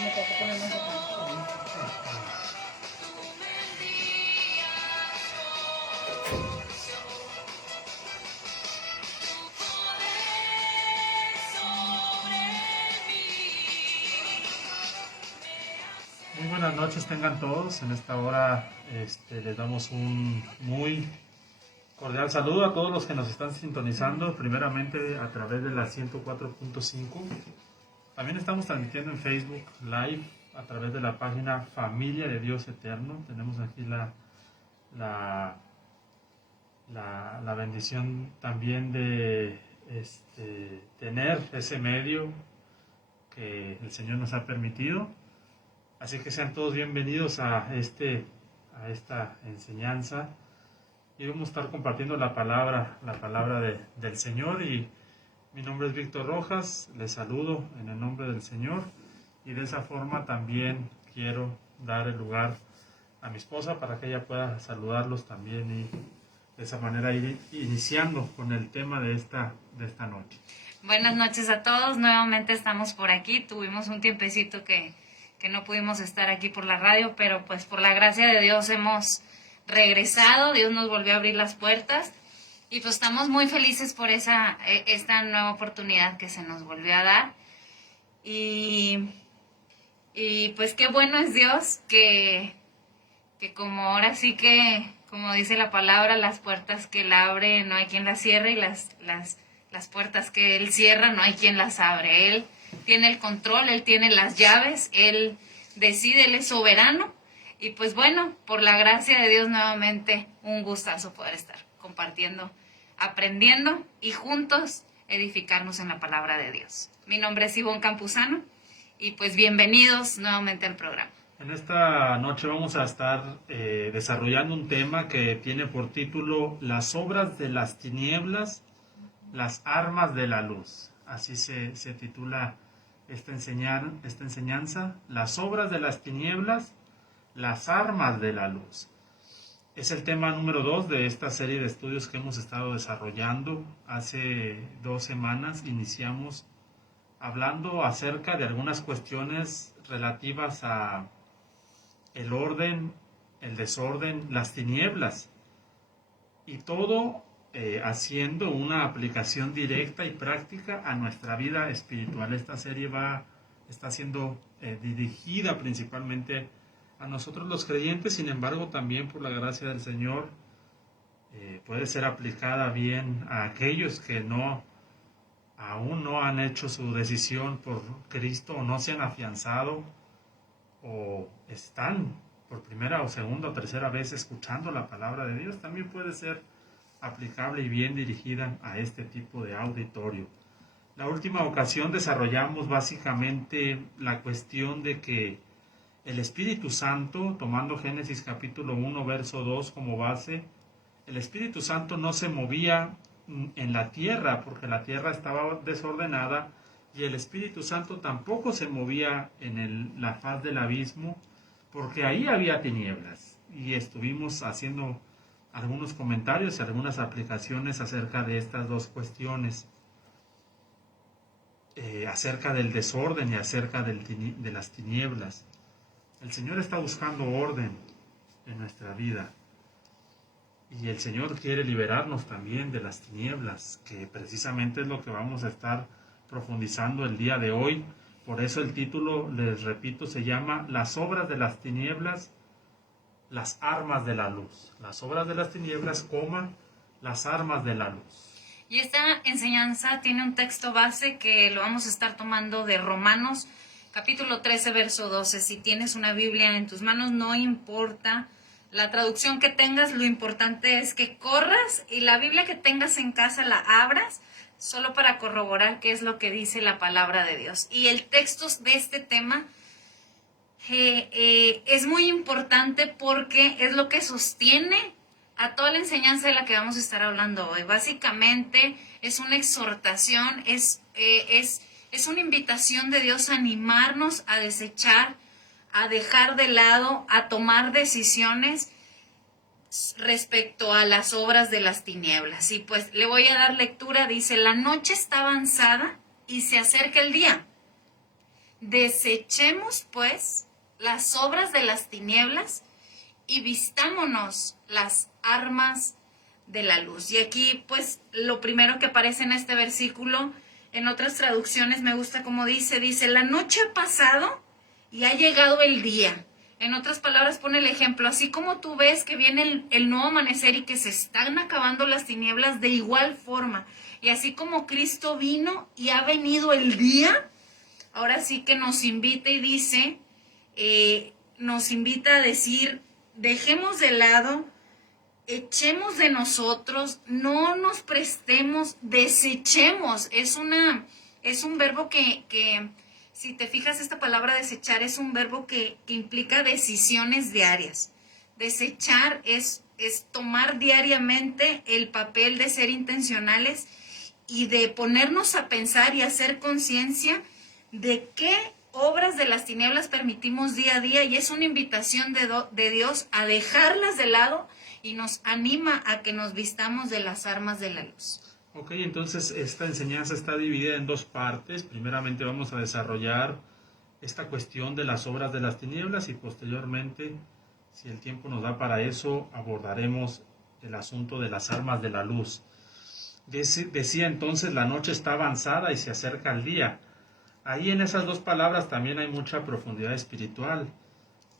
me tocó poner más acá. Muy buenas noches tengan todos. En esta hora les damos un muy cordial saludo a todos los que nos están sintonizando, primeramente a través de la 104.5. También estamos transmitiendo en Facebook Live a través de la página Familia de Dios Eterno. Tenemos aquí la bendición también de tener ese medio que el Señor nos ha permitido. Así que sean todos bienvenidos a esta enseñanza. Y vamos a estar compartiendo la palabra del Señor. Y mi nombre es Víctor Rojas, les saludo en el nombre del Señor. Y de esa forma también quiero dar el lugar a mi esposa para que ella pueda saludarlos también y de esa manera ir iniciando con el tema de esta noche. Buenas noches a todos, nuevamente estamos por aquí. Tuvimos un tiempecito que no pudimos estar aquí por la radio, pero pues por la gracia de Dios hemos regresado, Dios nos volvió a abrir las puertas y pues estamos muy felices por esta nueva oportunidad que se nos volvió a dar y pues qué bueno es Dios que como ahora sí que, como dice la palabra, las puertas que Él abre no hay quien las cierre y las puertas que Él cierra no hay quien las abre. Él tiene el control, Él tiene las llaves, Él decide, Él es soberano. Y pues bueno, por la gracia de Dios nuevamente un gustazo poder estar compartiendo, aprendiendo y juntos edificarnos en la palabra de Dios. Mi nombre es Ivonne Campuzano y pues bienvenidos nuevamente al programa. En esta noche vamos a estar desarrollando un tema que tiene por título Las obras de las tinieblas, las armas de la luz. Así se titula esta enseñanza, las obras de las tinieblas, las armas de la luz. Es el tema número 2 de esta serie de estudios que hemos estado desarrollando. Hace 2 semanas iniciamos hablando acerca de algunas cuestiones relativas a el orden, el desorden, las tinieblas. Y todo haciendo una aplicación directa y práctica a nuestra vida espiritual. Esta serie está siendo dirigida principalmente a nosotros los creyentes, sin embargo también por la gracia del Señor puede ser aplicada bien a aquellos que aún no han hecho su decisión por Cristo o no se han afianzado o están por primera o segunda o tercera vez escuchando la palabra de Dios. También puede ser aplicable y bien dirigida a este tipo de auditorio. La última ocasión desarrollamos básicamente la cuestión de que el Espíritu Santo, tomando Génesis capítulo 1, verso 2 como base, el Espíritu Santo no se movía en la tierra porque la tierra estaba desordenada y el Espíritu Santo tampoco se movía en la faz del abismo porque ahí había tinieblas. Y estuvimos haciendo algunos comentarios y algunas aplicaciones acerca de estas dos cuestiones, acerca del desorden y acerca de las tinieblas. El Señor está buscando orden en nuestra vida y el Señor quiere liberarnos también de las tinieblas, que precisamente es lo que vamos a estar profundizando el día de hoy. Por eso el título, les repito, se llama Las obras de las tinieblas, las armas de la luz. Las obras de las tinieblas, las armas de la luz. Y esta enseñanza tiene un texto base que lo vamos a estar tomando de Romanos, capítulo 13, verso 12. Si tienes una Biblia en tus manos, no importa la traducción que tengas, lo importante es que corras y la Biblia que tengas en casa la abras, solo para corroborar qué es lo que dice la palabra de Dios. Y el texto de este tema es muy importante porque es lo que sostiene a toda la enseñanza de la que vamos a estar hablando hoy. Básicamente es una exhortación, es una invitación de Dios a animarnos a desechar, a dejar de lado, a tomar decisiones respecto a las obras de las tinieblas. Y pues le voy a dar lectura. Dice: la noche está avanzada y se acerca el día. Desechemos, pues, las obras de las tinieblas y vistámonos las armas de la luz. Y aquí, pues, lo primero que aparece en este versículo, en otras traducciones me gusta como dice, la noche ha pasado y ha llegado el día. En otras palabras pone el ejemplo, así como tú ves que viene el nuevo amanecer y que se están acabando las tinieblas, de igual forma. Y así como Cristo vino y ha venido el día, ahora sí que nos invita y dice, nos invita a decir, dejemos de lado, echemos de nosotros, no nos prestemos, desechemos. Es un verbo que si te fijas, esta palabra desechar es un verbo que implica decisiones diarias. Desechar es tomar diariamente el papel de ser intencionales y de ponernos a pensar y hacer conciencia de qué obras de las tinieblas permitimos día a día, y es una invitación de Dios a dejarlas de lado y nos anima a que nos vistamos de las armas de la luz. Ok, entonces esta enseñanza está dividida en dos partes. Primeramente vamos a desarrollar esta cuestión de las obras de las tinieblas y posteriormente, si el tiempo nos da para eso, abordaremos el asunto de las armas de la luz. Decía entonces, la noche está avanzada y se acerca el día. Ahí en esas dos palabras también hay mucha profundidad espiritual.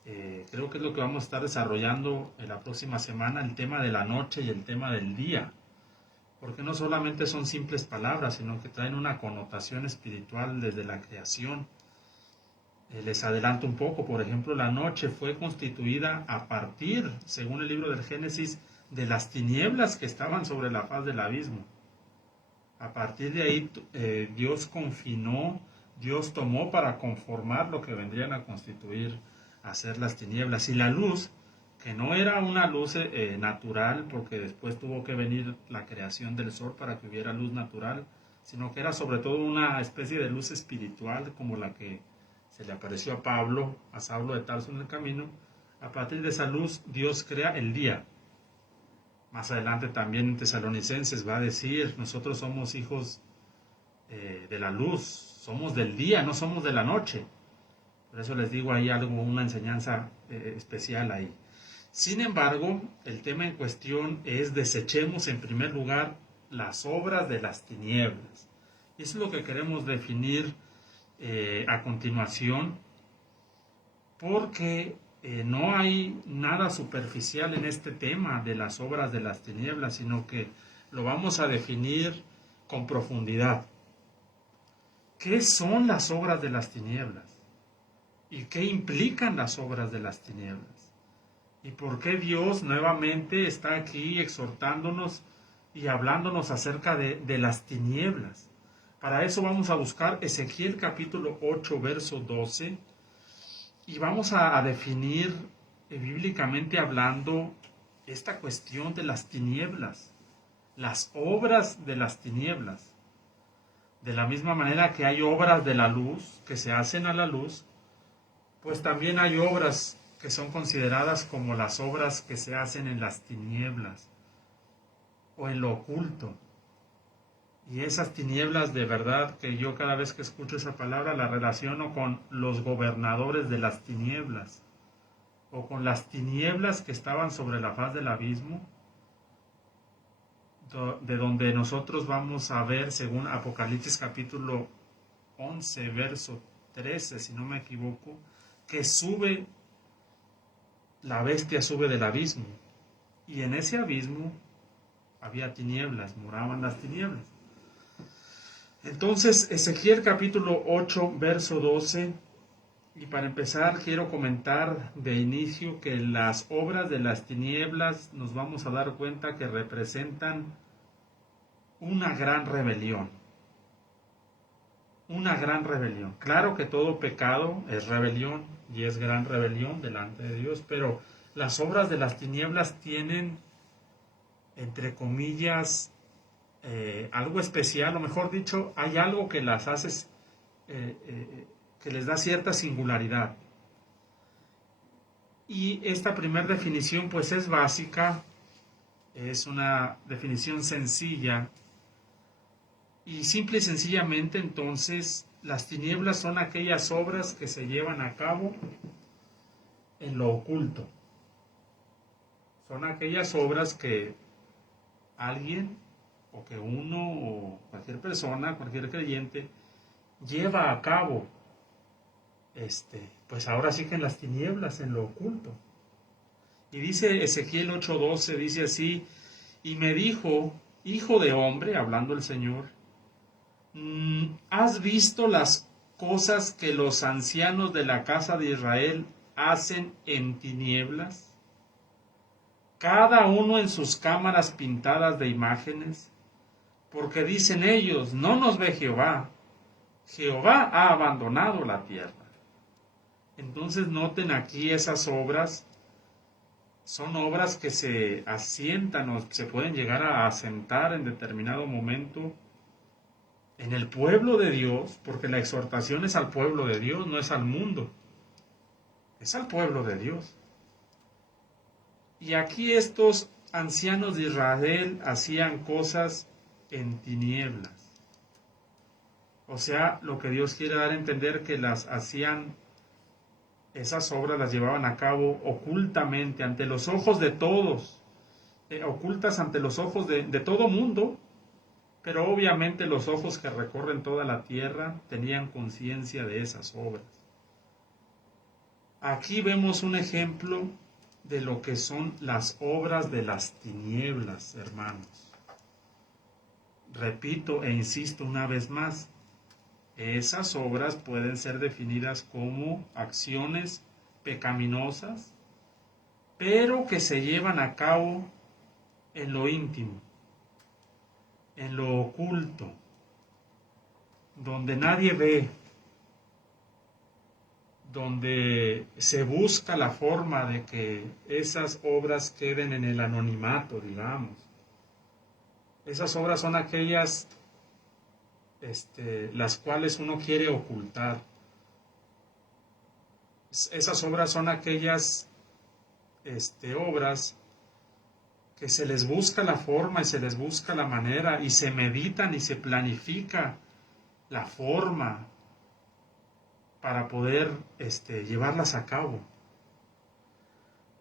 Creo que es lo que vamos a estar desarrollando en la próxima semana, el tema de la noche y el tema del día. Porque no solamente son simples palabras, sino que traen una connotación espiritual desde la creación. Les adelanto un poco, por ejemplo, la noche fue constituida a partir, según el libro del Génesis, de las tinieblas que estaban sobre la faz del abismo. A partir de ahí, Dios confinó, Dios tomó para conformar lo que vendrían a constituir, a ser las tinieblas. Y la luz, que no era una luz natural, porque después tuvo que venir la creación del sol para que hubiera luz natural, sino que era sobre todo una especie de luz espiritual, como la que se le apareció a Saulo de Tarso en el camino. A partir de esa luz, Dios crea el día. Más adelante también en Tesalonicenses va a decir, nosotros somos hijos de la luz, somos del día, no somos de la noche. Por eso les digo, hay algo, una enseñanza especial ahí. Sin embargo, el tema en cuestión es desechemos en primer lugar las obras de las tinieblas. Y eso es lo que queremos definir a continuación, porque no hay nada superficial en este tema de las obras de las tinieblas, sino que lo vamos a definir con profundidad. ¿Qué son las obras de las tinieblas? ¿Y qué implican las obras de las tinieblas? ¿Y por qué Dios nuevamente está aquí exhortándonos y hablándonos acerca de las tinieblas? Para eso vamos a buscar Ezequiel capítulo 8, verso 12, y vamos a definir bíblicamente hablando esta cuestión de las tinieblas, las obras de las tinieblas. De la misma manera que hay obras de la luz que se hacen a la luz, pues también hay obras que son consideradas como las obras que se hacen en las tinieblas o en lo oculto. Y esas tinieblas, de verdad que yo cada vez que escucho esa palabra la relaciono con los gobernadores de las tinieblas o con las tinieblas que estaban sobre la faz del abismo, de donde nosotros vamos a ver, según Apocalipsis capítulo 11, verso 13, si no me equivoco, que la bestia sube del abismo, y en ese abismo había tinieblas, moraban las tinieblas. Entonces, Ezequiel capítulo 8, verso 12, y para empezar quiero comentar de inicio que las obras de las tinieblas nos vamos a dar cuenta que representan una gran rebelión. Una gran rebelión. Claro que todo pecado es rebelión y es gran rebelión delante de Dios, pero las obras de las tinieblas tienen, entre comillas, algo especial, o mejor dicho, hay algo que las hace, que les da cierta singularidad. Y esta primera definición pues es básica, es una definición sencilla, y simple y sencillamente entonces las tinieblas son aquellas obras que se llevan a cabo en lo oculto. Son aquellas obras que alguien, o que uno, o cualquier persona, cualquier creyente, lleva a cabo, pues ahora sí que en las tinieblas, en lo oculto. Y dice Ezequiel 8:12, dice así: y me dijo, hijo de hombre, hablando el Señor, ¿has visto las cosas que los ancianos de la casa de Israel hacen en tinieblas? Cada uno en sus cámaras pintadas de imágenes, porque dicen ellos, no nos ve Jehová, Jehová ha abandonado la tierra. Entonces noten aquí esas obras, son obras que se asientan o se pueden llegar a asentar en determinado momento en el pueblo de Dios, porque la exhortación es al pueblo de Dios, no es al mundo, es al pueblo de Dios. Y aquí estos ancianos de Israel hacían cosas en tinieblas. O sea, lo que Dios quiere dar a entender que las hacían, esas obras las llevaban a cabo ocultamente, ante los ojos de todos, ocultas ante los ojos de todo mundo, pero obviamente los ojos que recorren toda la tierra tenían conciencia de esas obras. Aquí vemos un ejemplo de lo que son las obras de las tinieblas, hermanos. Repito e insisto una vez más, esas obras pueden ser definidas como acciones pecaminosas, pero que se llevan a cabo en lo íntimo, en lo oculto, donde nadie ve, donde se busca la forma de que esas obras queden en el anonimato, digamos. Esas obras son aquellas las cuales uno quiere ocultar. Esas obras son aquellas obras que se les busca la forma y se les busca la manera y se meditan y se planifica la forma para poder llevarlas a cabo.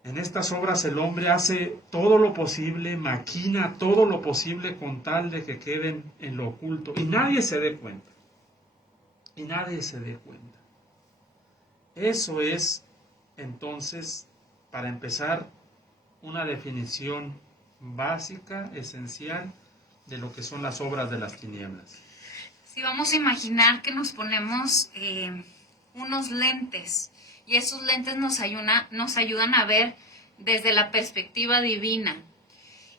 En estas obras el hombre hace todo lo posible, maquina todo lo posible con tal de que queden en lo oculto y nadie se dé cuenta. Y nadie se dé cuenta. Eso es, entonces, para empezar, una definición básica, esencial, de lo que son las obras de las tinieblas. Si vamos a imaginar que nos ponemos unos lentes y esos lentes nos ayudan a ver desde la perspectiva divina.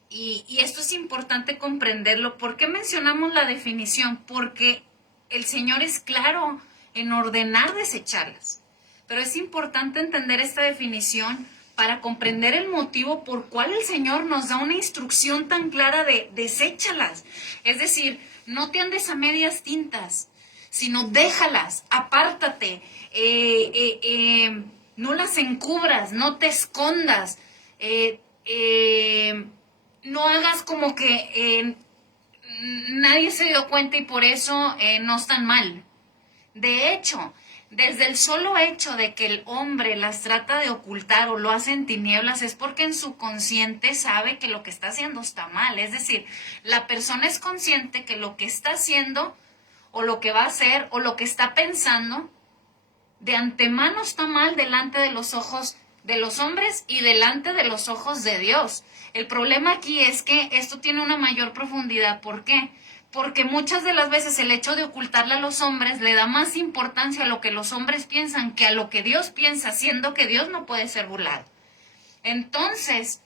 Y esto es importante comprenderlo. ¿Por qué mencionamos la definición? Porque el Señor es claro en ordenar desecharlas. Pero es importante entender esta definición para comprender el motivo por cual el Señor nos da una instrucción tan clara de deséchalas. Es decir, no te andes a medias tintas, sino déjalas, apártate, no las encubras, no te escondas, no hagas como que nadie se dio cuenta y por eso no están mal. De hecho, desde el solo hecho de que el hombre las trata de ocultar o lo hace en tinieblas es porque en su consciente sabe que lo que está haciendo está mal. Es decir, la persona es consciente que lo que está haciendo o lo que va a hacer o lo que está pensando de antemano está mal delante de los ojos de los hombres y delante de los ojos de Dios. El problema aquí es que esto tiene una mayor profundidad. ¿Por qué? Porque muchas de las veces el hecho de ocultarle a los hombres le da más importancia a lo que los hombres piensan que a lo que Dios piensa, siendo que Dios no puede ser burlado. Entonces,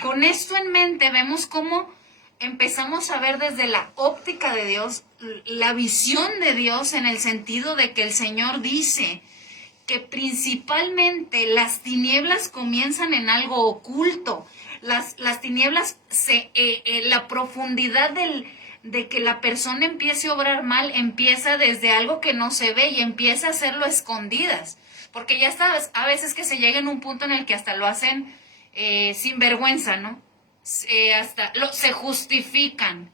con esto en mente, vemos cómo empezamos a ver desde la óptica de Dios, la visión de Dios, en el sentido de que el Señor dice que principalmente las tinieblas comienzan en algo oculto. Las tinieblas, la profundidad de que la persona empiece a obrar mal empieza desde algo que no se ve y empieza a hacerlo a escondidas. Porque ya sabes, a veces que se llega en un punto en el que hasta lo hacen sin vergüenza, ¿no? Se justifican.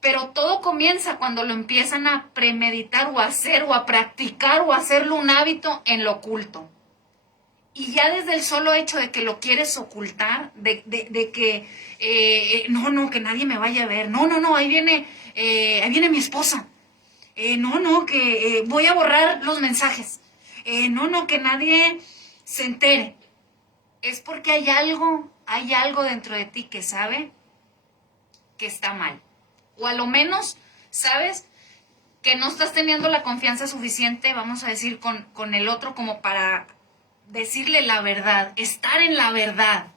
Pero todo comienza cuando lo empiezan a premeditar o a hacer o a practicar o a hacerlo un hábito en lo oculto. Y ya desde el solo hecho de que lo quieres ocultar, de que no, que nadie me vaya a ver, no, ahí viene mi esposa, no, que voy a borrar los mensajes, no, que nadie se entere. Es porque hay algo dentro de ti que sabe que está mal. O a lo menos sabes que no estás teniendo la confianza suficiente, vamos a decir, con el otro como para decirle la verdad, estar en la verdad.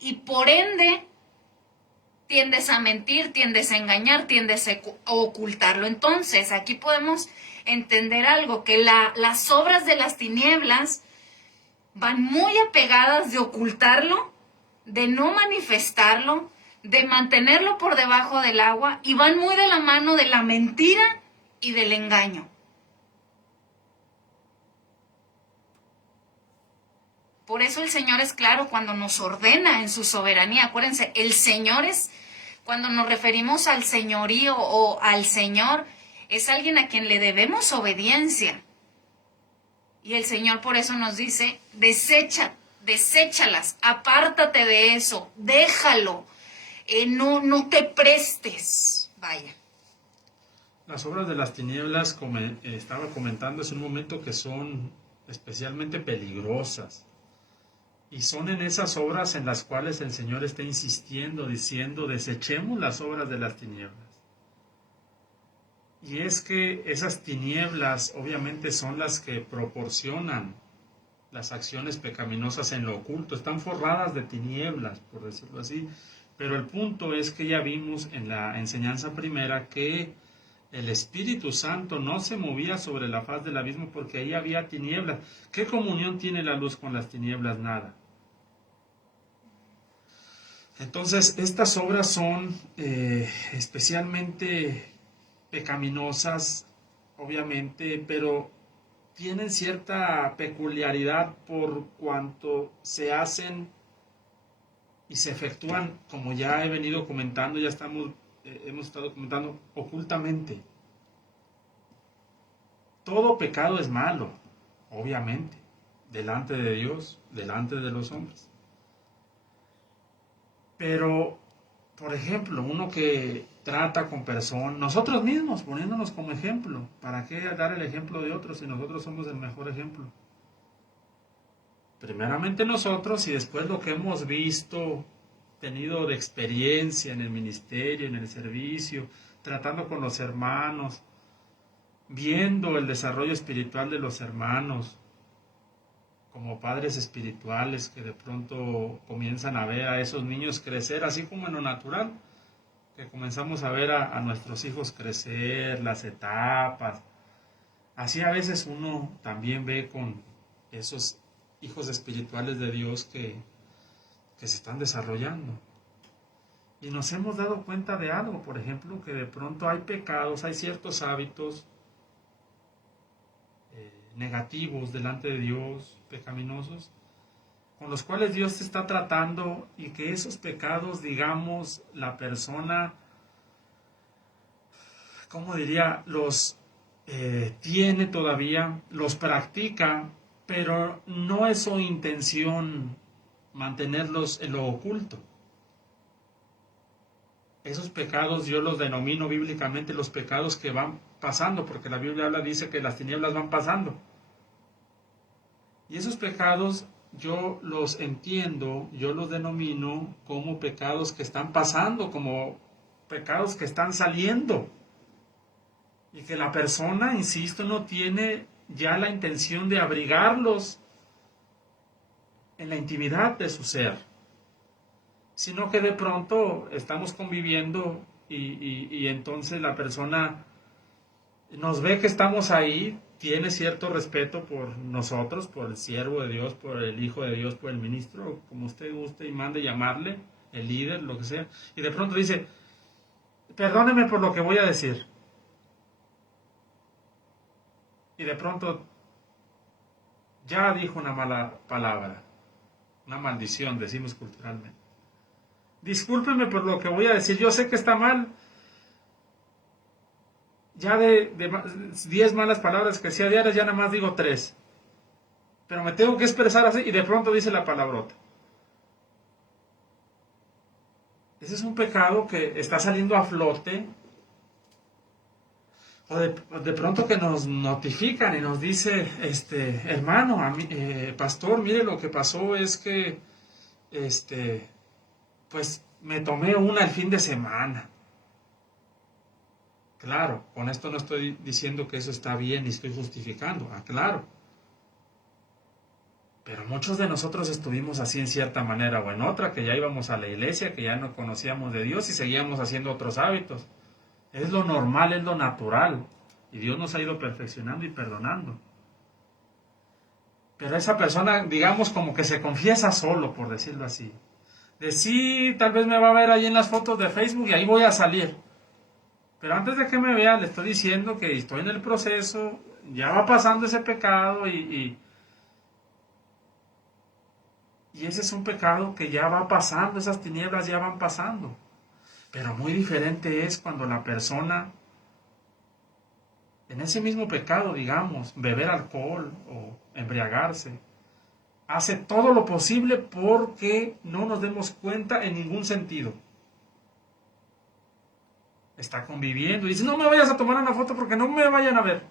Y por ende, tiendes a mentir, tiendes a engañar, tiendes a ocultarlo. Entonces, aquí podemos entender algo, que las obras de las tinieblas van muy apegadas de ocultarlo, de no manifestarlo, de mantenerlo por debajo del agua, y van muy de la mano de la mentira y del engaño. Por eso el Señor es claro cuando nos ordena en su soberanía. Acuérdense, el Señor es, cuando nos referimos al señorío o al Señor, es alguien a quien le debemos obediencia. Y el Señor por eso nos dice, deséchalas, apártate de eso, déjalo, no te prestes, vaya. Las obras de las tinieblas, como estaba comentando hace un momento, que son especialmente peligrosas. Y son en esas obras en las cuales el Señor está insistiendo, diciendo, desechemos las obras de las tinieblas. Y es que esas tinieblas obviamente son las que proporcionan las acciones pecaminosas en lo oculto. Están forradas de tinieblas, por decirlo así. Pero el punto es que ya vimos en la enseñanza primera que el Espíritu Santo no se movía sobre la faz del abismo porque ahí había tinieblas. ¿Qué comunión tiene la luz con las tinieblas? Nada. Entonces, estas obras son especialmente pecaminosas, obviamente, pero tienen cierta peculiaridad por cuanto se hacen y se efectúan, como ya he venido comentando, hemos estado comentando, ocultamente. Todo pecado es malo, obviamente, delante de Dios, delante de los hombres. Pero, por ejemplo, uno que trata con personas, nosotros mismos, poniéndonos como ejemplo, ¿para qué dar el ejemplo de otros si nosotros somos el mejor ejemplo? Primeramente nosotros y después lo que hemos visto, tenido de experiencia en el ministerio, en el servicio, tratando con los hermanos, viendo el desarrollo espiritual de los hermanos, como padres espirituales que de pronto comienzan a ver a esos niños crecer, así como en lo natural, que comenzamos a ver a nuestros hijos crecer, las etapas. Así a veces uno también ve con esos hijos espirituales de Dios que se están desarrollando. Y nos hemos dado cuenta de algo, por ejemplo, que de pronto hay pecados, hay ciertos hábitos negativos delante de Dios, pecaminosos, con los cuales Dios te está tratando, y que esos pecados, digamos, la persona, ¿cómo diría?, los tiene todavía, los practica, pero no es su intención mantenerlos en lo oculto. Esos pecados yo los denomino bíblicamente los pecados que van pasando, porque la Biblia dice que las tinieblas van pasando. Y esos pecados yo los entiendo, yo los denomino como pecados que están pasando, como pecados que están saliendo. Y que la persona, insisto, no tiene ya la intención de abrigarlos en la intimidad de su ser, sino que de pronto estamos conviviendo y entonces la persona nos ve que estamos ahí, tiene cierto respeto por nosotros, por el siervo de Dios, por el hijo de Dios, por el ministro, como usted guste y mande llamarle, el líder, lo que sea, y de pronto dice, perdóneme por lo que voy a decir. Y de pronto ya dijo una mala palabra, una maldición, decimos culturalmente. Discúlpeme por lo que voy a decir, yo sé que está mal, ya de 10 malas palabras que decía diarias, ya nada más digo 3. Pero me tengo que expresar así y de pronto dice la palabrota. Ese es un pecado que está saliendo a flote. O de pronto que nos notifican y nos dice, hermano, pastor, mire, lo que pasó es que, pues me tomé una el fin de semana. Claro, con esto no estoy diciendo que eso está bien y estoy justificando, claro. Pero muchos de nosotros estuvimos así en cierta manera o en otra, que ya íbamos a la iglesia, que ya no conocíamos de Dios y seguíamos haciendo otros hábitos. Es lo normal, es lo natural. Y Dios nos ha ido perfeccionando y perdonando. Pero esa persona, digamos, como que se confiesa solo, por decirlo así. De sí, tal vez me va a ver ahí en las fotos de Facebook y ahí voy a salir. Pero antes de que me vea, le estoy diciendo que estoy en el proceso, ya va pasando ese pecado y ese es un pecado que ya va pasando, esas tinieblas ya van pasando. Pero muy diferente es cuando la persona, en ese mismo pecado, digamos, beber alcohol o embriagarse, hace todo lo posible porque no nos demos cuenta en ningún sentido. Está conviviendo y dice, no me vayas a tomar una foto porque no me vayan a ver.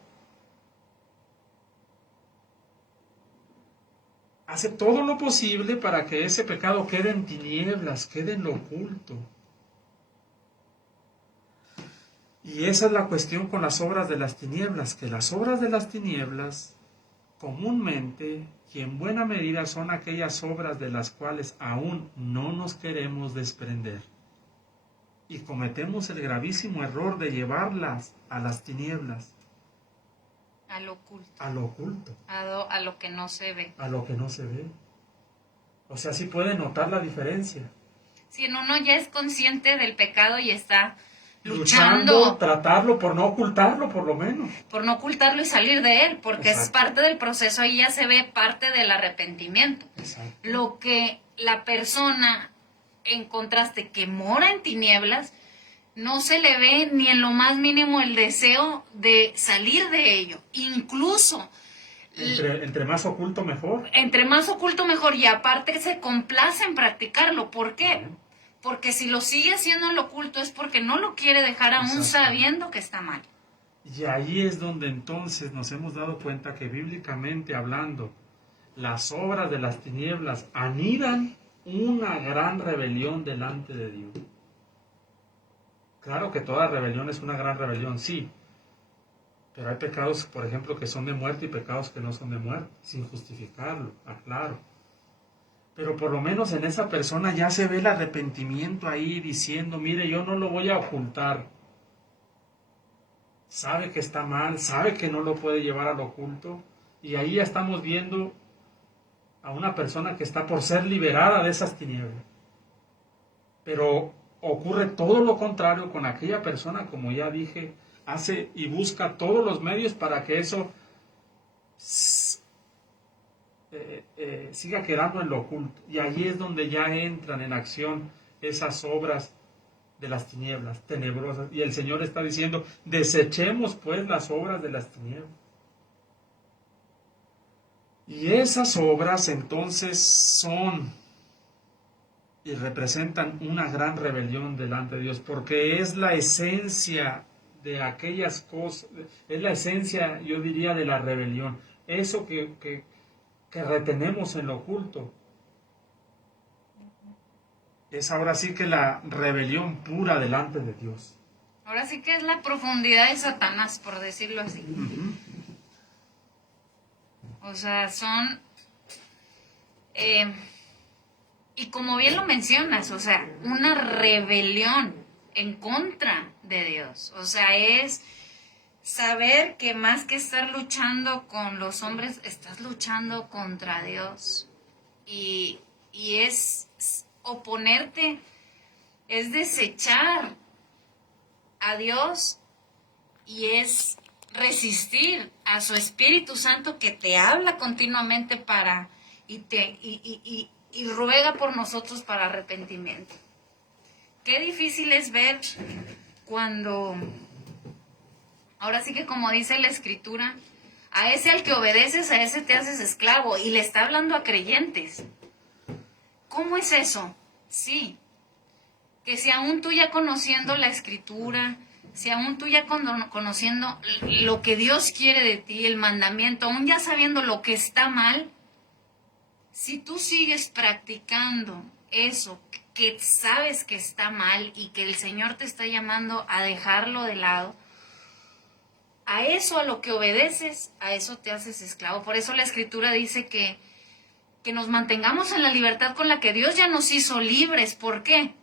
Hace todo lo posible para que ese pecado quede en tinieblas, quede en lo oculto. Y esa es la cuestión con las obras de las tinieblas, que las obras de las tinieblas comúnmente y en buena medida son aquellas obras de las cuales aún no nos queremos desprender. Y cometemos el gravísimo error de llevarlas a las tinieblas. A lo oculto. A lo oculto. A lo que no se ve. A lo que no se ve. O sea, sí puede notar la diferencia. Si uno ya es consciente del pecado y está luchando, tratarlo por no ocultarlo, por lo menos. Por no ocultarlo y salir de él, porque Exacto. Es parte del proceso, ahí ya se ve parte del arrepentimiento. Exacto. Lo que la persona, en contraste, que mora en tinieblas, no se le ve ni en lo más mínimo el deseo de salir de ello. Incluso entre más oculto mejor. Entre más oculto mejor, y aparte se complace en practicarlo. ¿Por qué? Porque si lo sigue haciendo en lo oculto es porque no lo quiere dejar aún sabiendo que está mal. Y ahí es donde entonces nos hemos dado cuenta que bíblicamente hablando, las obras de las tinieblas anidan una gran rebelión delante de Dios. Claro que toda rebelión es una gran rebelión, sí. Pero hay pecados, por ejemplo, que son de muerte y pecados que no son de muerte, sin justificarlo, claro. Pero por lo menos en esa persona ya se ve el arrepentimiento ahí diciendo, mire, yo no lo voy a ocultar. Sabe que está mal, sabe que no lo puede llevar al oculto. Y ahí ya estamos viendo a una persona que está por ser liberada de esas tinieblas. Pero ocurre todo lo contrario con aquella persona, como ya dije, hace y busca todos los medios para que eso siga quedando en lo oculto. Y allí es donde ya entran en acción esas obras de las tinieblas tenebrosas. Y el Señor está diciendo, desechemos pues las obras de las tinieblas. Y esas obras entonces son y representan una gran rebelión delante de Dios, porque es la esencia de aquellas cosas, es la esencia, yo diría, de la rebelión. Eso que retenemos en lo oculto. Es ahora sí que la rebelión pura delante de Dios. Ahora sí que es la profundidad de Satanás, por decirlo así. O sea, son... y como bien lo mencionas, o sea, una rebelión en contra de Dios. O sea, es saber que más que estar luchando con los hombres, estás luchando contra Dios. Y es oponerte, es desechar a Dios y es resistir a su Espíritu Santo que te habla continuamente y ruega por nosotros para arrepentimiento. Qué difícil es ver cuando Ahora sí que como dice la Escritura, a ese al que obedeces, a ese te haces esclavo. Y le está hablando a creyentes. ¿Cómo es eso? Sí, que si aún tú ya conociendo la Escritura, si aún tú ya conociendo lo que Dios quiere de ti, el mandamiento, aún ya sabiendo lo que está mal, si tú sigues practicando eso que sabes que está mal y que el Señor te está llamando a dejarlo de lado, a eso a lo que obedeces, a eso te haces esclavo. Por eso la Escritura dice que nos mantengamos en la libertad con la que Dios ya nos hizo libres. ¿Por qué?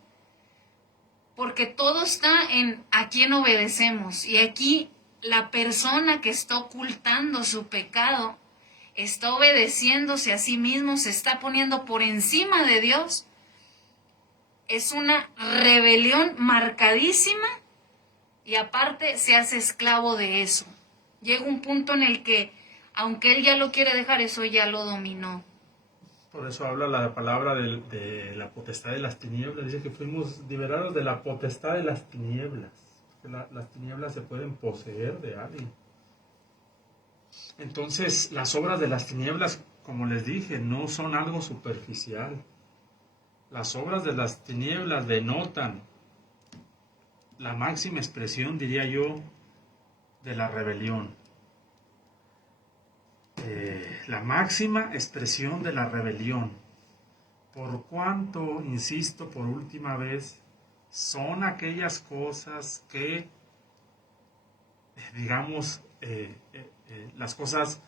Porque todo está en a quién obedecemos. Y aquí la persona que está ocultando su pecado está obedeciéndose a sí mismo, se está poniendo por encima de Dios. Es una rebelión marcadísima y aparte se hace esclavo de eso. Llega un punto en el que, aunque él ya lo quiere dejar, eso ya lo dominó. Por eso habla la palabra de la potestad de las tinieblas. Dice que fuimos liberados de la potestad de las tinieblas. Que las tinieblas se pueden poseer de alguien. Entonces, las obras de las tinieblas, como les dije, no son algo superficial. Las obras de las tinieblas denotan la máxima expresión, diría yo, de la rebelión. La máxima expresión de la rebelión. Por cuanto, insisto por última vez, son aquellas cosas que, digamos, las cosas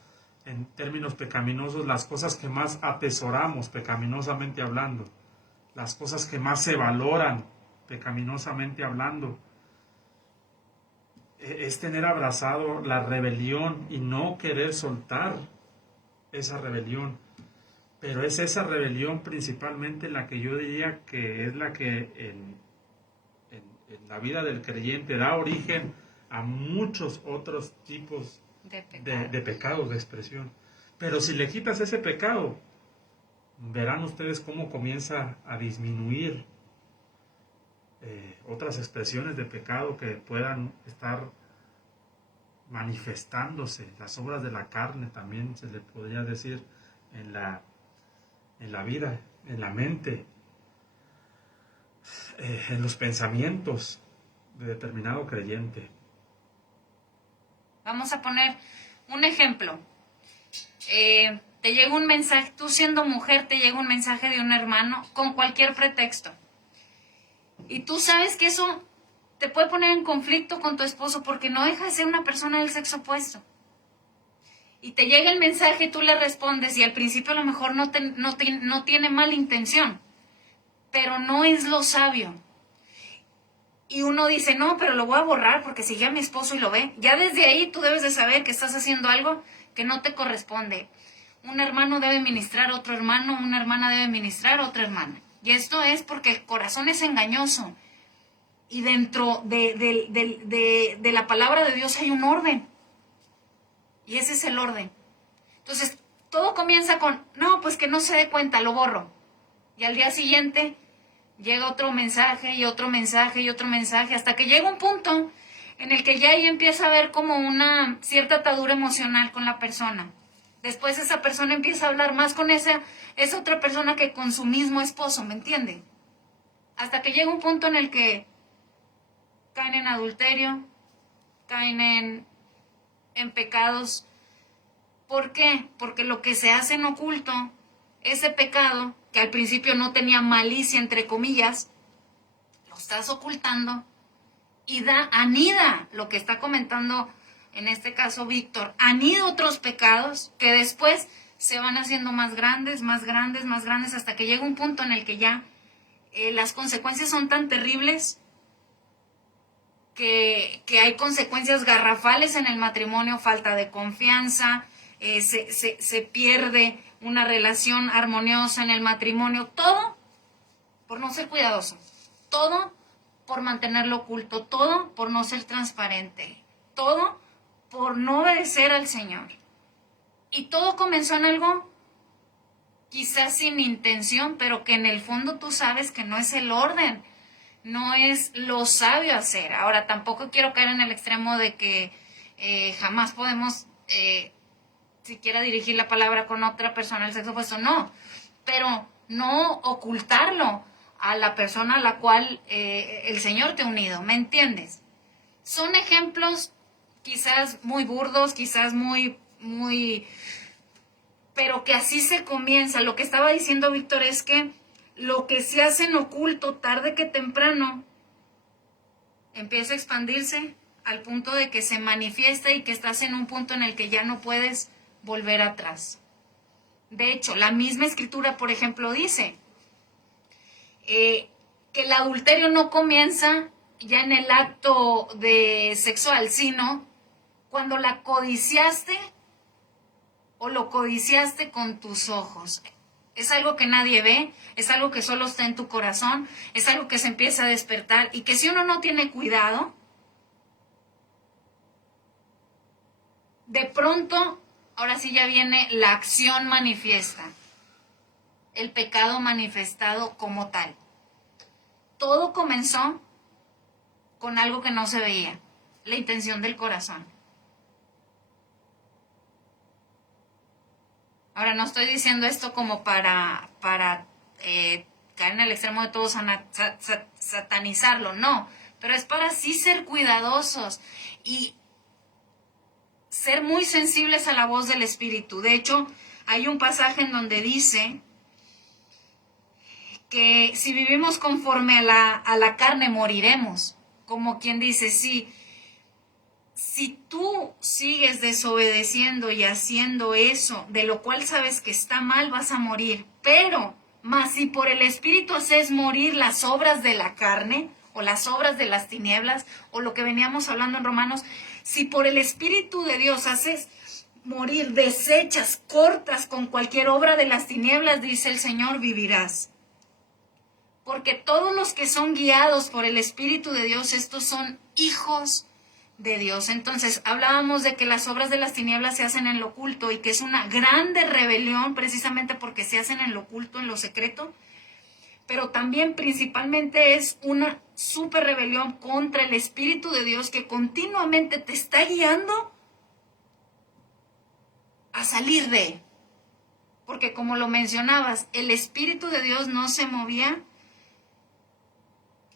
en términos pecaminosos, las cosas que más atesoramos pecaminosamente hablando, las cosas que más se valoran pecaminosamente hablando, es tener abrazado la rebelión y no querer soltar esa rebelión. Pero es esa rebelión principalmente la que yo diría que es la que en la vida del creyente da origen a muchos otros tipos de pecados, de expresión. Pero si le quitas ese pecado, verán ustedes cómo comienza a disminuir otras expresiones de pecado que puedan estar manifestándose. Las obras de la carne también se le podría decir en la vida, en la mente, en los pensamientos de determinado creyente. Vamos a poner un ejemplo. Te llega un mensaje, tú siendo mujer, te llega un mensaje de un hermano con cualquier pretexto. Y tú sabes que eso te puede poner en conflicto con tu esposo porque no deja de ser una persona del sexo opuesto. Y te llega el mensaje y tú le respondes y al principio a lo mejor no tiene mala intención, pero no es lo sabio. Y uno dice, no, pero lo voy a borrar porque si ya mi esposo y lo ve, ya desde ahí tú debes de saber que estás haciendo algo que no te corresponde. Un hermano debe ministrar a otro hermano, una hermana debe ministrar a otra hermana. Y esto es porque el corazón es engañoso. Y dentro de la palabra de Dios hay un orden. Y ese es el orden. Entonces, todo comienza con, no, pues que no se dé cuenta, lo borro. Y al día siguiente llega otro mensaje y otro mensaje y otro mensaje, hasta que llega un punto en el que ya ahí empieza a haber como una cierta atadura emocional con la persona. Después esa persona empieza a hablar más con esa otra persona que con su mismo esposo, ¿me entienden? Hasta que llega un punto en el que caen en adulterio, caen en pecados. ¿Por qué? Porque lo que se hace en oculto, ese pecado, que al principio no tenía malicia, entre comillas, lo estás ocultando y anida, lo que está comentando en este caso Víctor, anida otros pecados que después se van haciendo más grandes, más grandes, más grandes, hasta que llega un punto en el que ya las consecuencias son tan terribles que hay consecuencias garrafales en el matrimonio, falta de confianza, se pierde una relación armoniosa en el matrimonio, todo por no ser cuidadoso, todo por mantenerlo oculto, todo por no ser transparente, todo por no obedecer al Señor. Y todo comenzó en algo quizás sin intención, pero que en el fondo tú sabes que no es el orden, no es lo sabio hacer. Ahora, tampoco quiero caer en el extremo de que jamás podemos siquiera dirigir la palabra con otra persona del sexo opuesto, no, pero no ocultarlo a la persona a la cual el Señor te ha unido, ¿me entiendes? Son ejemplos quizás muy burdos, quizás muy, pero que así se comienza. Lo que estaba diciendo Víctor es que lo que se hace en oculto, tarde que temprano, empieza a expandirse al punto de que se manifiesta y que estás en un punto en el que ya no puedes volver atrás. De hecho, la misma escritura, por ejemplo, dice que el adulterio no comienza ya en el acto sexual, sino cuando la codiciaste o lo codiciaste con tus ojos. Es algo que nadie ve, es algo que solo está en tu corazón, es algo que se empieza a despertar y que si uno no tiene cuidado, de pronto, ahora sí ya viene la acción manifiesta, el pecado manifestado como tal. Todo comenzó con algo que no se veía, la intención del corazón. Ahora, no estoy diciendo esto como para caer en el extremo de todo satanizarlo, no, pero es para sí ser cuidadosos y ser muy sensibles a la voz del Espíritu. De hecho, hay un pasaje en donde dice que si vivimos conforme a la carne, moriremos. Como quien dice, si tú sigues desobedeciendo y haciendo eso, de lo cual sabes que está mal, vas a morir. Pero, más si por el Espíritu haces morir las obras de la carne, o las obras de las tinieblas, o lo que veníamos hablando en Romanos, si por el Espíritu de Dios haces morir, desechas, cortas con cualquier obra de las tinieblas, dice el Señor, vivirás. Porque todos los que son guiados por el Espíritu de Dios, estos son hijos de Dios. Entonces, hablábamos de que las obras de las tinieblas se hacen en lo oculto y que es una grande rebelión precisamente porque se hacen en lo oculto, en lo secreto, pero también principalmente es una súper rebelión contra el Espíritu de Dios que continuamente te está guiando a salir de él. Porque como lo mencionabas, el Espíritu de Dios no se movía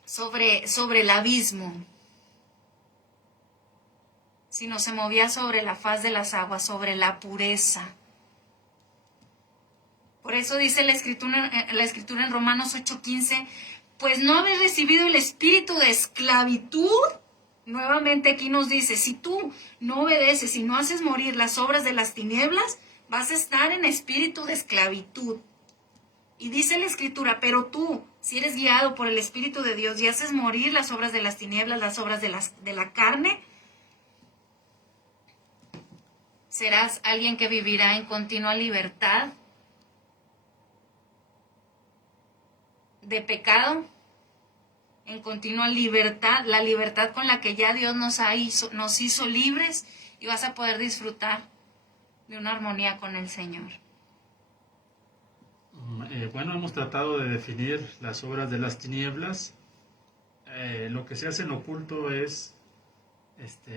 sobre el abismo, sino se movía sobre la faz de las aguas, sobre la pureza. Por eso dice la escritura en Romanos 8:15, pues no habéis recibido el espíritu de esclavitud. Nuevamente aquí nos dice, si tú no obedeces y no haces morir las obras de las tinieblas, vas a estar en espíritu de esclavitud. Y dice la escritura, pero tú, si eres guiado por el Espíritu de Dios y haces morir las obras de las tinieblas, las obras de la carne, serás alguien que vivirá en continua libertad de pecado, en continua libertad, la libertad con la que ya Dios nos hizo libres, y vas a poder disfrutar de una armonía con el Señor. Bueno, hemos tratado de definir las obras de las tinieblas. Lo que se hace en oculto es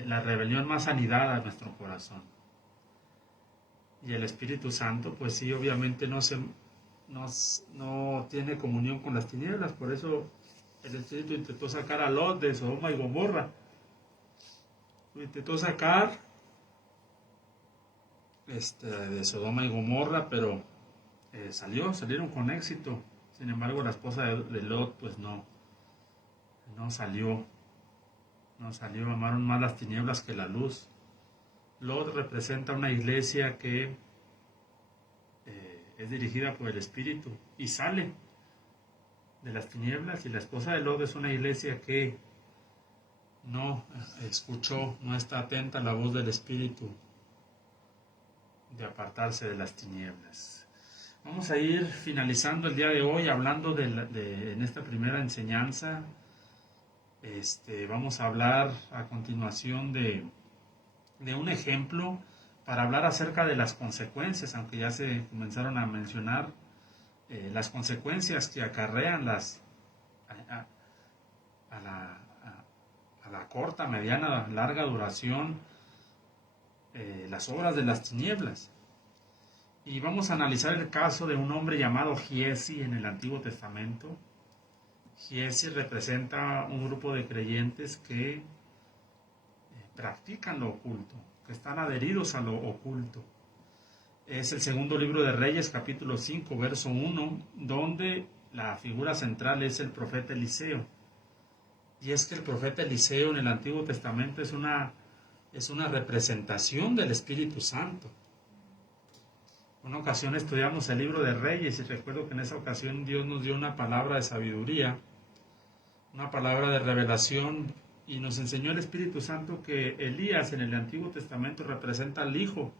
la rebelión más anidada a nuestro corazón. Y el Espíritu Santo, pues sí, obviamente no tiene comunión con las tinieblas. Por eso el Espíritu intentó sacar a Lot de Sodoma y Gomorra. Lo intentó sacar de Sodoma y Gomorra, pero salieron con éxito. Sin embargo, la esposa de Lot, pues no salió, amaron más las tinieblas que la luz. Lot representa una iglesia que es dirigida por el Espíritu y sale de las tinieblas, y la esposa de Lot es una iglesia que no escuchó, no está atenta a la voz del Espíritu de apartarse de las tinieblas. Vamos a ir finalizando el día de hoy hablando en esta primera enseñanza. Vamos a hablar a continuación de un ejemplo para hablar acerca de las consecuencias, aunque ya se comenzaron a mencionar las consecuencias que acarrean a la corta, mediana, larga duración las obras de las tinieblas. Y vamos a analizar el caso de un hombre llamado Giezi en el Antiguo Testamento. Giezi representa un grupo de creyentes que practican lo oculto, que están adheridos a lo oculto. Es el segundo libro de Reyes, capítulo 5, verso 1, donde la figura central es el profeta Eliseo. Y es que el profeta Eliseo en el Antiguo Testamento es una representación del Espíritu Santo. Una ocasión estudiamos el libro de Reyes y recuerdo que en esa ocasión Dios nos dio una palabra de sabiduría, una palabra de revelación, y nos enseñó el Espíritu Santo que Elías en el Antiguo Testamento representa al Hijo,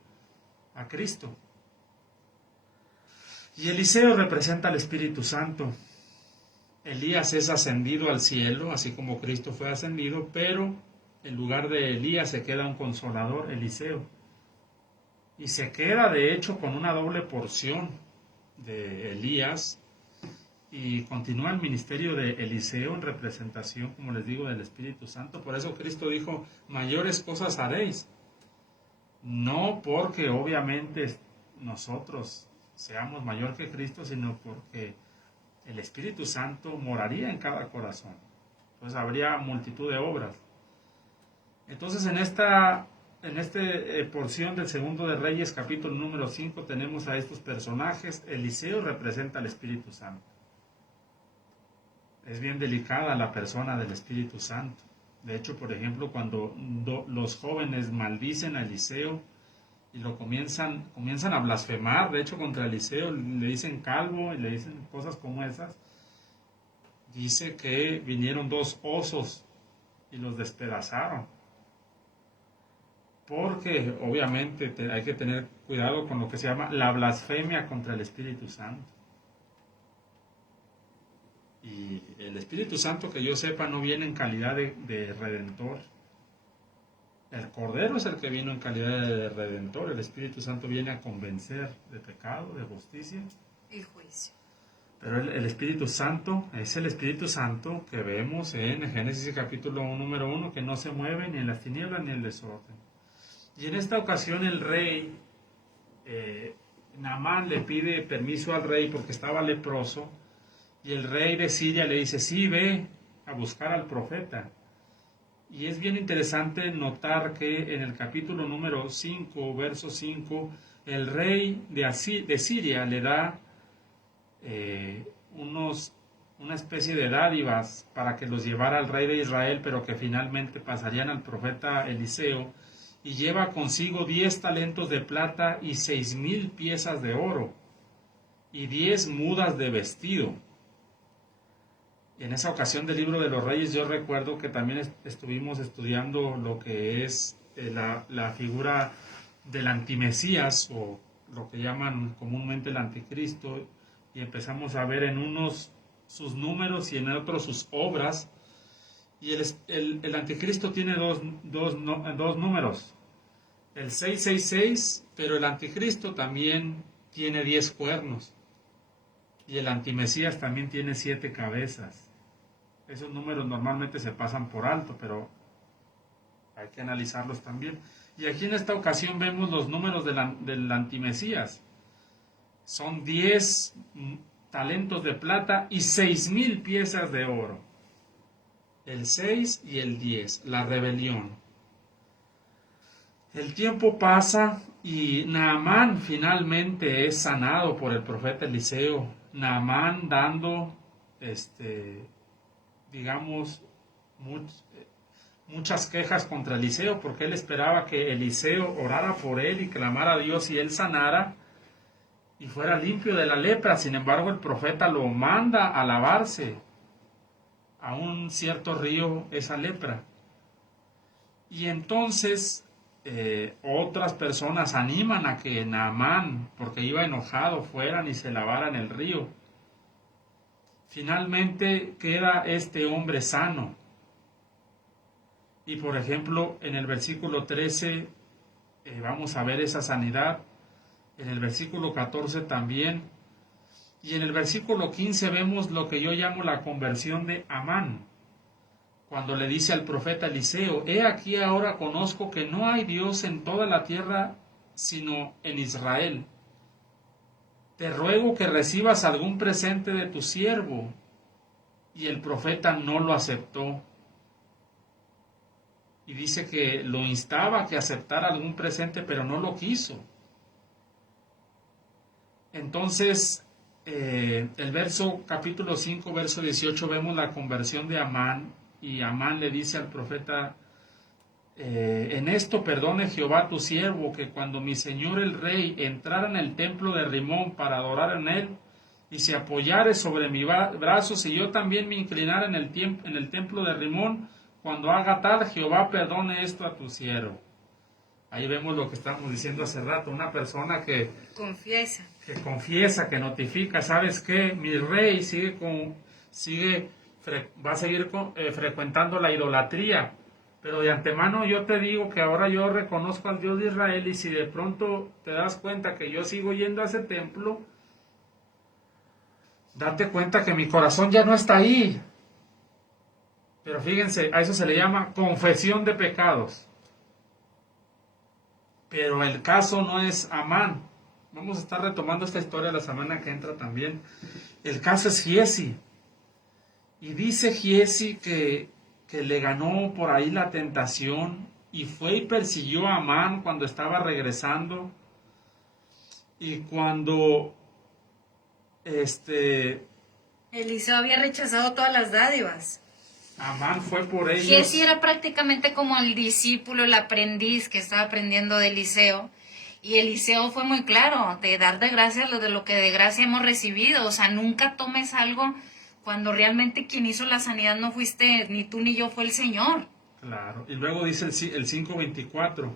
a Cristo. Y Eliseo representa al Espíritu Santo. Elías es ascendido al cielo, así como Cristo fue ascendido, pero en lugar de Elías se queda un consolador, Eliseo. Y se queda de hecho con una doble porción de Elías y continúa el ministerio de Eliseo en representación, como les digo, del Espíritu Santo. Por eso Cristo dijo, mayores cosas haréis. No porque obviamente nosotros seamos mayor que Cristo, sino porque el Espíritu Santo moraría en cada corazón. Pues habría multitud de obras. Entonces en esta porción del segundo de Reyes, capítulo número 5, tenemos a estos personajes. Eliseo representa al Espíritu Santo. Es bien delicada la persona del Espíritu Santo. De hecho, por ejemplo, cuando los jóvenes maldicen a Eliseo y lo comienzan a blasfemar, de hecho contra Eliseo le dicen calvo y le dicen cosas como esas, dice que vinieron 2 osos y los despedazaron. Porque obviamente hay que tener cuidado con lo que se llama la blasfemia contra el Espíritu Santo. Y el Espíritu Santo, que yo sepa, no viene en calidad de redentor. El Cordero es el que vino en calidad de redentor. El Espíritu Santo viene a convencer de pecado, de justicia y juicio. Pero el Espíritu Santo es el Espíritu Santo que vemos en Génesis capítulo 1, número 1, que no se mueve ni en las tinieblas ni en el desorden. Y en esta ocasión el rey, Naamán, le pide permiso al rey porque estaba leproso. Y el rey de Siria le dice, sí, ve a buscar al profeta. Y es bien interesante notar que en el capítulo número 5, verso 5, el rey de Siria le da una especie de dádivas para que los llevara al rey de Israel, pero que finalmente pasarían al profeta Eliseo, y lleva consigo 10 talentos de plata y 6,000 piezas de oro, y 10 mudas de vestido. Y en esa ocasión del libro de los Reyes yo recuerdo que también estuvimos estudiando lo que es la figura del antimesías, o lo que llaman comúnmente el anticristo, y empezamos a ver en unos sus números y en otros sus obras. Y el anticristo tiene dos números, el 666, pero el anticristo también tiene 10 cuernos. Y el antimesías también tiene 7 cabezas. Esos números normalmente se pasan por alto, pero hay que analizarlos también. Y aquí en esta ocasión vemos los números del antimesías. Son 10 talentos de plata y 6,000 piezas de oro. El 6 y el 10, la rebelión. El tiempo pasa y Naamán finalmente es sanado por el profeta Eliseo. Naamán dando, digamos, muchas quejas contra Eliseo, porque él esperaba que Eliseo orara por él y clamara a Dios y él sanara y fuera limpio de la lepra. Sin embargo, el profeta lo manda a lavarse a un cierto río esa lepra. Y entonces otras personas animan a que Naamán, porque iba enojado, fueran y se lavaran en el río. Finalmente queda este hombre sano. Y por ejemplo, en el versículo 13 vamos a ver esa sanidad. En el versículo 14 también. Y en el versículo 15 vemos lo que yo llamo la conversión de Amán. cuando le dice al profeta Eliseo: he aquí ahora conozco que no hay Dios en toda la tierra sino en Israel. Te ruego que recibas algún presente de tu siervo. Y el profeta no lo aceptó. Y dice que lo instaba a que aceptara algún presente, pero no lo quiso. Entonces, el capítulo 5, verso 18, vemos la conversión de Amán. Y Amán le dice al profeta: en esto perdone Jehová tu siervo, que cuando mi señor el rey entrara en el templo de Rimón para adorar en él, y se apoyare sobre mi brazo, si yo también me inclinara en el templo de Rimón, cuando haga tal, Jehová perdone esto a tu siervo. Ahí vemos lo que estamos diciendo hace rato, una persona que confiesa, que notifica: ¿sabes qué? Mi rey va a seguir frecuentando la idolatría, pero de antemano yo te digo que ahora yo reconozco al Dios de Israel, y si de pronto te das cuenta que yo sigo yendo a ese templo, date cuenta que mi corazón ya no está ahí. Pero fíjense, a eso se le llama confesión de pecados. Pero el caso no es Amán. Vamos a estar retomando esta historia la semana que entra también. El caso es Giezi. Y dice Giezi que le ganó por ahí la tentación y fue y persiguió a Amán cuando estaba regresando. Y cuando Eliseo había rechazado todas las dádivas. Amán fue por ellos. Giezi era prácticamente como el discípulo, el aprendiz que estaba aprendiendo de Eliseo. Y Eliseo fue muy claro, de dar de gracia de lo que de gracia hemos recibido. O sea, nunca tomes algo cuando realmente quien hizo la sanidad no fuiste ni tú ni yo, fue el Señor. Claro, y luego dice el 5:24,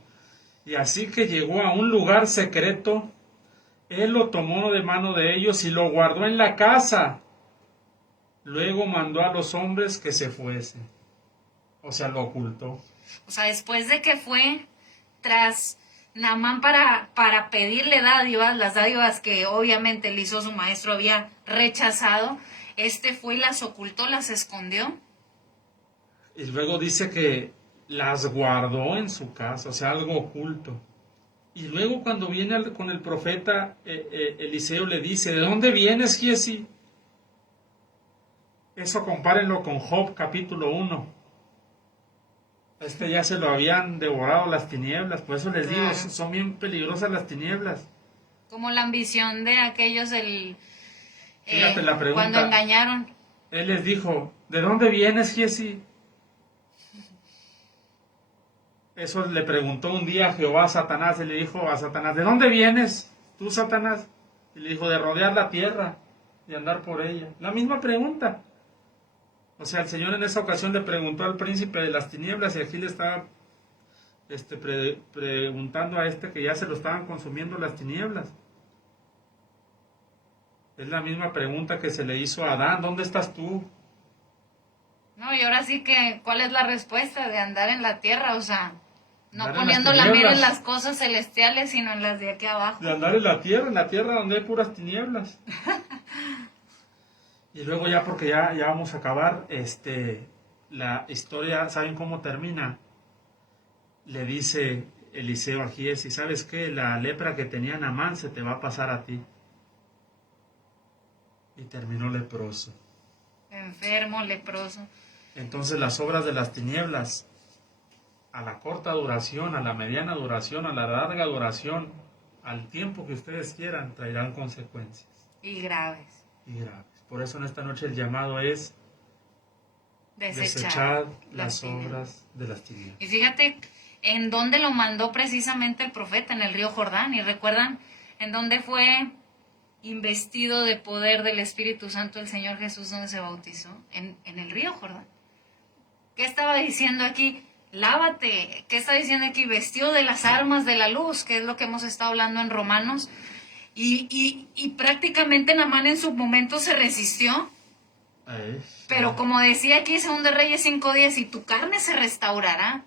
y así que llegó a un lugar secreto, él lo tomó de mano de ellos y lo guardó en la casa. Luego mandó a los hombres que se fuesen. O sea, lo ocultó. O sea, después de que fue tras Naamán para pedirle dádivas, las dádivas que obviamente Eliseo, su maestro, había rechazado, fue y las ocultó, las escondió. Y luego dice que las guardó en su casa, o sea, algo oculto. Y luego cuando viene con el profeta, Eliseo le dice: ¿de dónde vienes, Giezi? Eso compárenlo con Job capítulo 1. Ya se lo habían devorado las tinieblas, por eso les digo, son bien peligrosas las tinieblas. Como la ambición de aquellos Fíjate la pregunta. Cuando engañaron. Él les dijo: ¿de dónde vienes, Giezi? Eso le preguntó un día Jehová a Satanás, y le dijo a Satanás: ¿de dónde vienes tú, Satanás? Y le dijo: de rodear la tierra, de andar por ella. La misma pregunta. O sea, el Señor en esa ocasión le preguntó al príncipe de las tinieblas, y aquí le estaba preguntando a que ya se lo estaban consumiendo las tinieblas. Es la misma pregunta que se le hizo a Adán: ¿dónde estás tú? No, y ahora sí que, ¿cuál es la respuesta de andar en la tierra? O sea, no andar poniendo la mira en las cosas celestiales, sino en las de aquí abajo. De andar en la tierra donde hay puras tinieblas. Y luego ya, porque ya vamos a acabar, la historia, ¿saben cómo termina? Le dice Eliseo a Giezi: ¿sabes qué? La lepra que tenía Naamán se te va a pasar a ti. Y terminó leproso. Enfermo, leproso. Entonces las obras de las tinieblas, a la corta duración, a la mediana duración, a la larga duración, al tiempo que ustedes quieran, traerán consecuencias. Y graves. Por eso en esta noche el llamado es desechar las obras de las tinieblas. Y fíjate en dónde lo mandó precisamente el profeta, en el río Jordán. Y recuerdan en dónde fue investido de poder del Espíritu Santo el Señor Jesús, donde se bautizó, en el río Jordán. ¿Qué estaba diciendo aquí? Lávate. ¿Qué está diciendo aquí? Vestido de las armas de la luz, que es lo que hemos estado hablando en Romanos. Y prácticamente Naamán en su momento se resistió. Pero como decía aquí 2 Reyes 5:10, y tu carne se restaurará.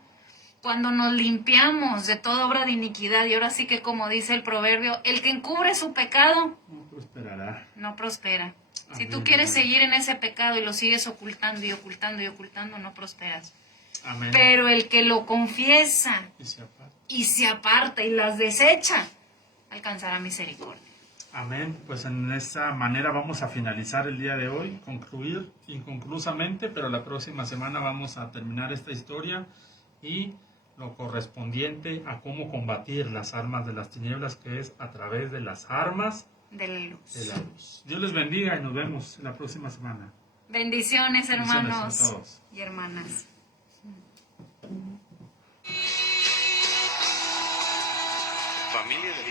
Cuando nos limpiamos de toda obra de iniquidad, y ahora sí que como dice el proverbio, el que encubre su pecado no prosperará. No prospera. Si tú Amén, quieres amén. seguir en ese pecado y lo sigues ocultando y ocultando y ocultando, no prosperas. Amén. Pero el que lo confiesa Y se aparta. y se aparta y las desecha, alcanzará misericordia. Amén. Pues en esa manera vamos a finalizar el día de hoy, concluir inconclusamente, pero la próxima semana vamos a terminar esta historia y lo correspondiente a cómo combatir las armas de las tinieblas, que es a través de las armas De la luz. de la luz. Dios les bendiga y nos vemos la próxima semana. Bendiciones, hermanos Bendiciones a todos. y hermanas. Familia de